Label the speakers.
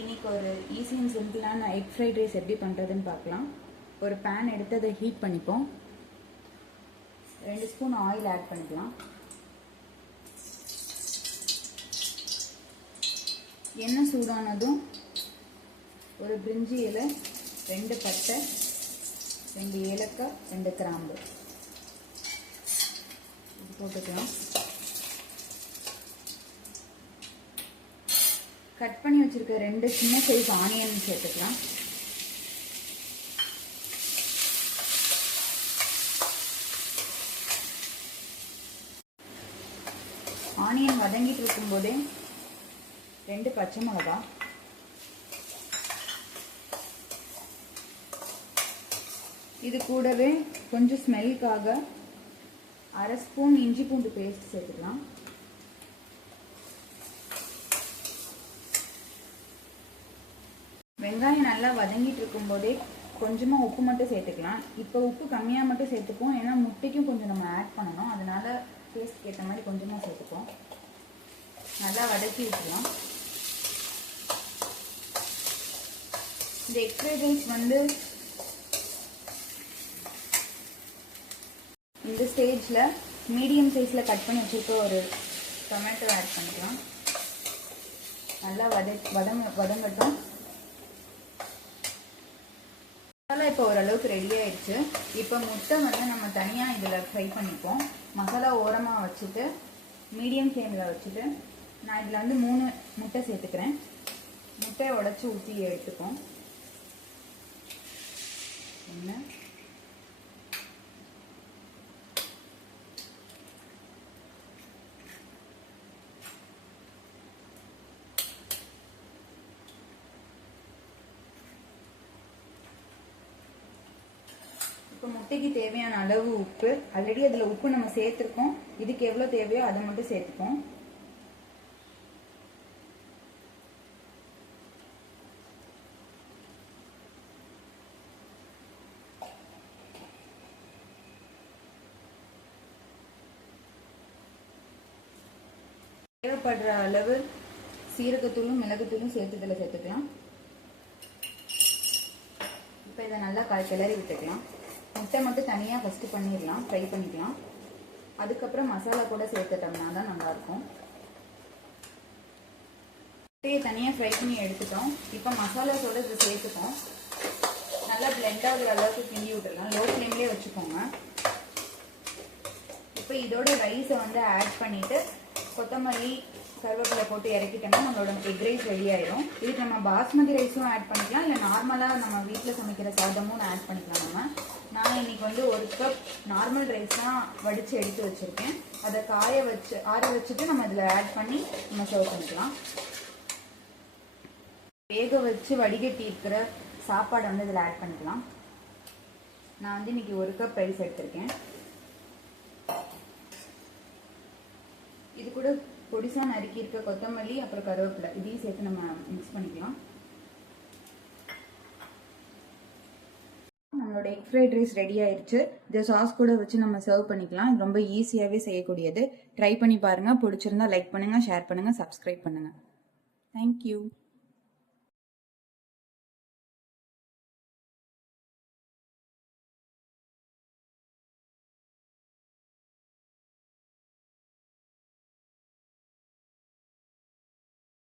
Speaker 1: இன்னைக்கு ஒரு easy and சிம்பிளான எக் ஃப்ரைட் ரைஸ் எப்படி பண்ணுறதுன்னு பார்க்கலாம். ஒரு பேன் எடுத்து அதை ஹீட் பண்ணிப்போம். ரெண்டு ஸ்பூன் ஆயில் ஆட் பண்ணிக்கலாம். எண்ணெய் சூடானதும் ஒரு பிரிஞ்சி இலை ரெண்டு பட்டை ரெண்டு ஏலக்காய் ரெண்டு கிராம்பு. போட்டுக்கலாம். கட் பண்ணி வச்சுருக்க ரெண்டு சின்ன சைஸ் ஆனியன் சேர்த்துக்கலாம். ஆனியன் வதங்கிட்டு இருக்கும்போதே ரெண்டு பச்சை மிளகா. இது கூடவே கொஞ்சம் ஸ்மெல்லுக்காக அரை ஸ்பூன் இஞ்சி பூண்டு பேஸ்ட் சேர்த்துக்கலாம். வெங்காயம் நல்லா வதங்கிட்டு இருக்கும்போதே கொஞ்சமாக உப்பு மட்டும் சேர்த்துக்கலாம். இப்போ உப்பு கம்மியாக மட்டும் சேர்த்துப்போம் ஏன்னா முட்டைக்கும் கொஞ்சம் நம்ம ஆட் பண்ணணும். அதனால் டேஸ்ட்க்கு ஏற்ற மாதிரி கொஞ்சமாக சேர்த்துப்போம் நல்லா வதக்கி விட்டுலாம் இந்த எக் ரைஸ் வந்து இந்த ஸ்டேஜில் மீடியம் சைஸில் கட் பண்ணி வச்சுருக்க ஒரு டொமேட்டோ ஆட் பண்ணிக்கலாம். நல்லா வத வதங்க வதங்கட்டும் மசாலா இப்போ ஓரளவுக்கு ரெடி ஆயிடுச்சு. இப்போ முட்டை வந்து நம்ம தனியாக இதில் ஃப்ரை பண்ணிப்போம். மசாலா ஓரமாக வச்சுட்டு மீடியம் ஃப்ளேமில் வச்சுட்டு நான் இதில் வந்து மூணு முட்டை சேர்த்துக்கிறேன். முட்டையை உடச்சி ஊற்றி எடுத்துப்போம். என்ன? இப்போ முட்டைக்கு தேவையான அளவு உப்பு. ஆல்ரெடி அதில் உப்பு நம்ம சேர்த்துருக்கோம். இதுக்கு எவ்வளோ தேவையோ அதை மட்டும் சேர்த்துப்போம். தேவைப்படுற அளவு சீரகத்தூளும் மிளகுத்தூளும் சேர்த்து இதில் சேர்த்துக்கலாம். இப்போ இதை நல்லா கிளறி விட்டுக்கலாம். முட்டை மட்டும் தனியாக ஃபஸ்ட்டு பண்ணிடலாம் ஃப்ரை பண்ணிக்கலாம். அதுக்கப்புறம் மசாலா கூட சேர்த்துட்டோம்னா தான் நல்லாயிருக்கும். முட்டையை தனியாக ஃப்ரை பண்ணி எடுத்துட்டோம். இப்போ மசாலாஸோட இதை சேர்த்துப்போம். நல்லா பிளெண்ட் ஆகிற அளவுக்கு கிண்டி விட்டுடலாம். லோ ஃப்ளேம்லேயே வச்சுக்கோங்க. இப்போ இதோட ரைஸை வந்து ஆட் பண்ணிவிட்டு கொத்தமல்லி கருவேப்பிலை போட்டு இறக்கிட்டோம்னா நம்மளோட எக் ரைஸ் ரெடி ஆயிடும் இதுக்கு நம்ம பாஸ்மதி ரைஸும் ஆட் பண்ணிக்கலாம். இல்லை நார்மலாக நம்ம வீட்டில் சமைக்கிற சாதமும் ஆட் பண்ணிக்கலாம். வந்து ஒரு கப் நார்மல் ரைஸ் தான் வடித்து எடுத்து வச்சுருக்கேன். அதை காய வச்சு ஆற வச்சுட்டு நம்ம இதில் ஆட் பண்ணி நம்ம சர்வ் பண்ணிக்கலாம். வேக வச்சு வடிகட்டி இருக்கிற சாப்பாடை வந்து இதில் ஆட் பண்ணிக்கலாம். நான் வந்து இன்னைக்கு ஒரு கப் ரைஸ் எடுத்திருக்கேன். இது கூட பொடிசா நறுக்கி இருக்க கொத்தமல்லி அப்புறம் கருவேப்பிலை இதையும் சேர்த்து நம்ம மிக்ஸ் பண்ணிக்கலாம். நம்மளோட எக் ஃப்ரைட் ரைஸ் ரெடி ஆயிடுச்சு இந்த சாஸ் கூட வச்சு நம்ம சர்வ் பண்ணிக்கலாம். இது ரொம்ப ஈஸியாகவே செய்யக்கூடியது. ட்ரை பண்ணி பாருங்கள் பிடிச்சிருந்தா லைக் பண்ணுங்கள் ஷேர் பண்ணுங்கள் சப்ஸ்கிரைப் பண்ணுங்கள் தேங்க்யூ